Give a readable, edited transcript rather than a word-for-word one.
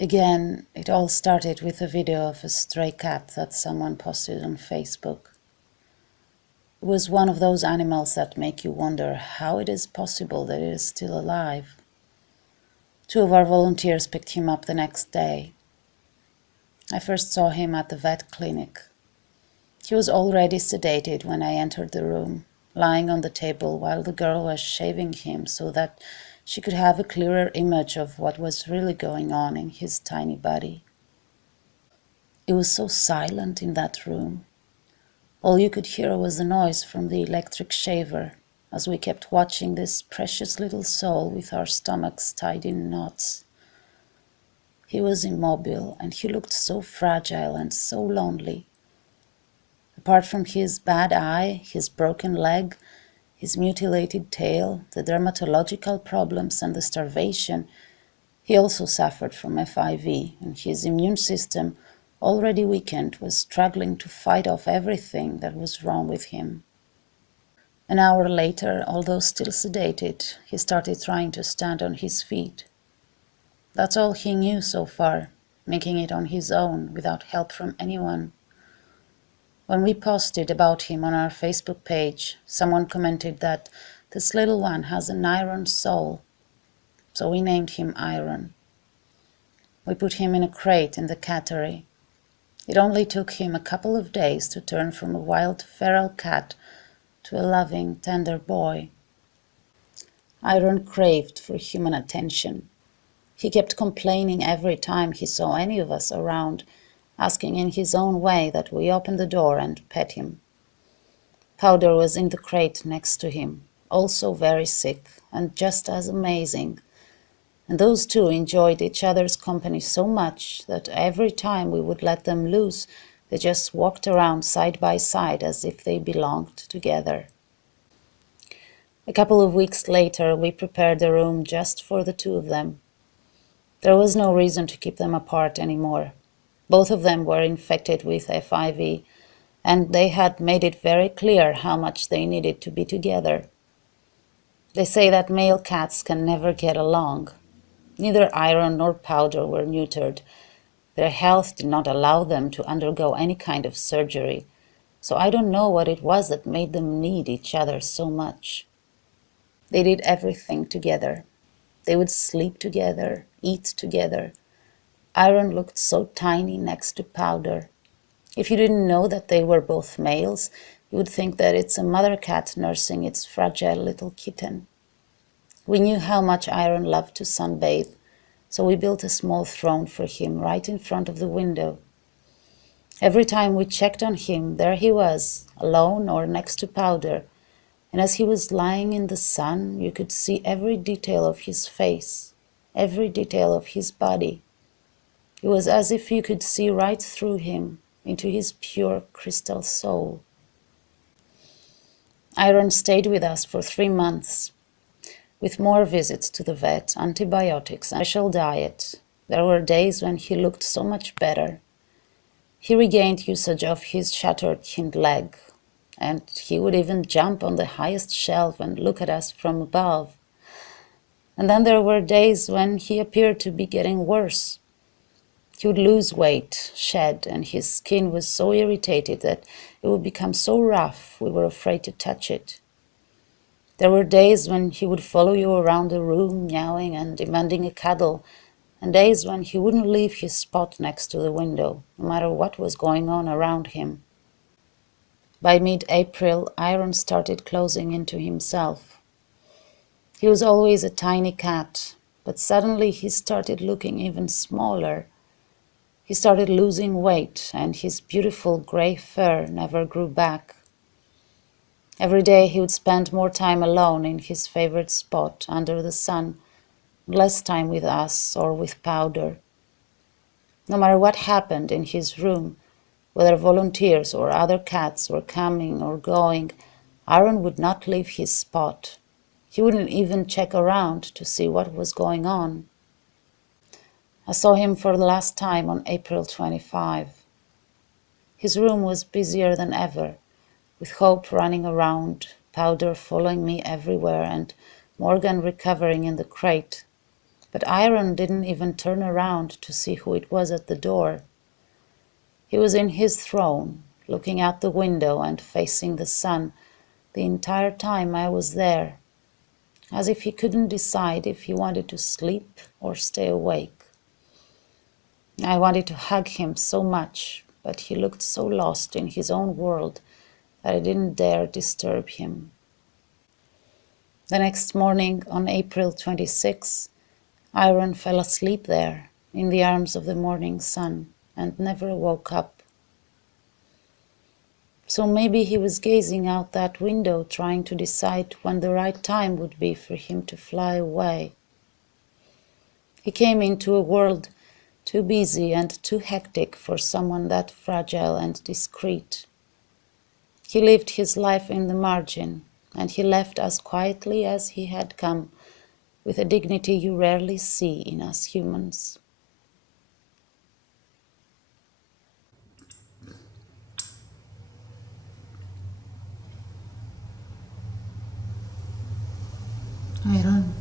Again, it all started with a video of a stray cat that someone posted on Facebook. It was one of those animals that make you wonder how it is possible that it is still alive. Two of our volunteers picked him up the next day. I first saw him at the vet clinic. He was already sedated when I entered the room, lying on the table while the girl was shaving him so that she could have a clearer image of what was really going on in his tiny body. It was so silent in that room. All you could hear was the noise from the electric shaver as we kept watching this precious little soul with our stomachs tied in knots. He was immobile and he looked so fragile and so lonely. Apart from his bad eye, his broken leg, his mutilated tail, the dermatological problems and the starvation, he also suffered from FIV, and his immune system, already weakened, was struggling to fight off everything that was wrong with him. An hour later, although still sedated, he started trying to stand on his feet. That's all he knew so far, making it on his own, without help from anyone. When we posted about him on our Facebook page, someone commented that this little one has an iron soul, so we named him Iron. We put him in a crate in the cattery. It only took him a couple of days to turn from a wild feral cat to a loving, tender boy. Iron craved for human attention. He kept complaining every time he saw any of us around, asking in his own way that we open the door and pet him. Powder was in the crate next to him, also very sick and just as amazing, and those two enjoyed each other's company so much that every time we would let them loose, they just walked around side by side as if they belonged together. A couple of weeks later, we prepared a room just for the two of them. There was no reason to keep them apart anymore. Both of them were infected with FIV, and they had made it very clear how much they needed to be together. They say that male cats can never get along. Neither Iron nor Powder were neutered. Their health did not allow them to undergo any kind of surgery, so I don't know what it was that made them need each other so much. They did everything together. They would sleep together, eat together. Iron looked so tiny next to Powder. If you didn't know that they were both males, you would think that it's a mother cat nursing its fragile little kitten. We knew how much Iron loved to sunbathe, so we built a small throne for him right in front of the window. Every time we checked on him, there he was, alone or next to Powder, and as he was lying in the sun, you could see every detail of his face, every detail of his body. It was as if you could see right through him, into his pure crystal soul. Iron stayed with us for 3 months, with more visits to the vet, antibiotics, and a special diet. There were days when he looked so much better. He regained usage of his shattered hind leg, and he would even jump on the highest shelf and look at us from above. And then there were days when he appeared to be getting worse. He would lose weight, shed, and his skin was so irritated that it would become so rough we were afraid to touch it. There were days when he would follow you around the room, meowing and demanding a cuddle, and days when he wouldn't leave his spot next to the window, no matter what was going on around him. By mid-April, Iron started closing into himself. He was always a tiny cat, but suddenly he started looking even smaller. He started losing weight, and his beautiful gray fur never grew back. Every day he would spend more time alone in his favorite spot under the sun, less time with us or with Powder. No matter what happened in his room, whether volunteers or other cats were coming or going, Iron would not leave his spot. He wouldn't even check around to see what was going on. I saw him for the last time on April 25. His room was busier than ever, with Hope running around, Powder following me everywhere, and Morgan recovering in the crate. But Iron didn't even turn around to see who it was at the door. He was in his throne, looking out the window and facing the sun the entire time I was there, as if he couldn't decide if he wanted to sleep or stay awake. I wanted to hug him so much, but he looked so lost in his own world that I didn't dare disturb him. The next morning, on April 26, Iron fell asleep there, in the arms of the morning sun, and never woke up. So maybe he was gazing out that window, trying to decide when the right time would be for him to fly away. He came into a world too busy and too hectic for someone that fragile and discreet. He lived his life in the margin, and he left as quietly as he had come, with a dignity you rarely see in us humans. Iron,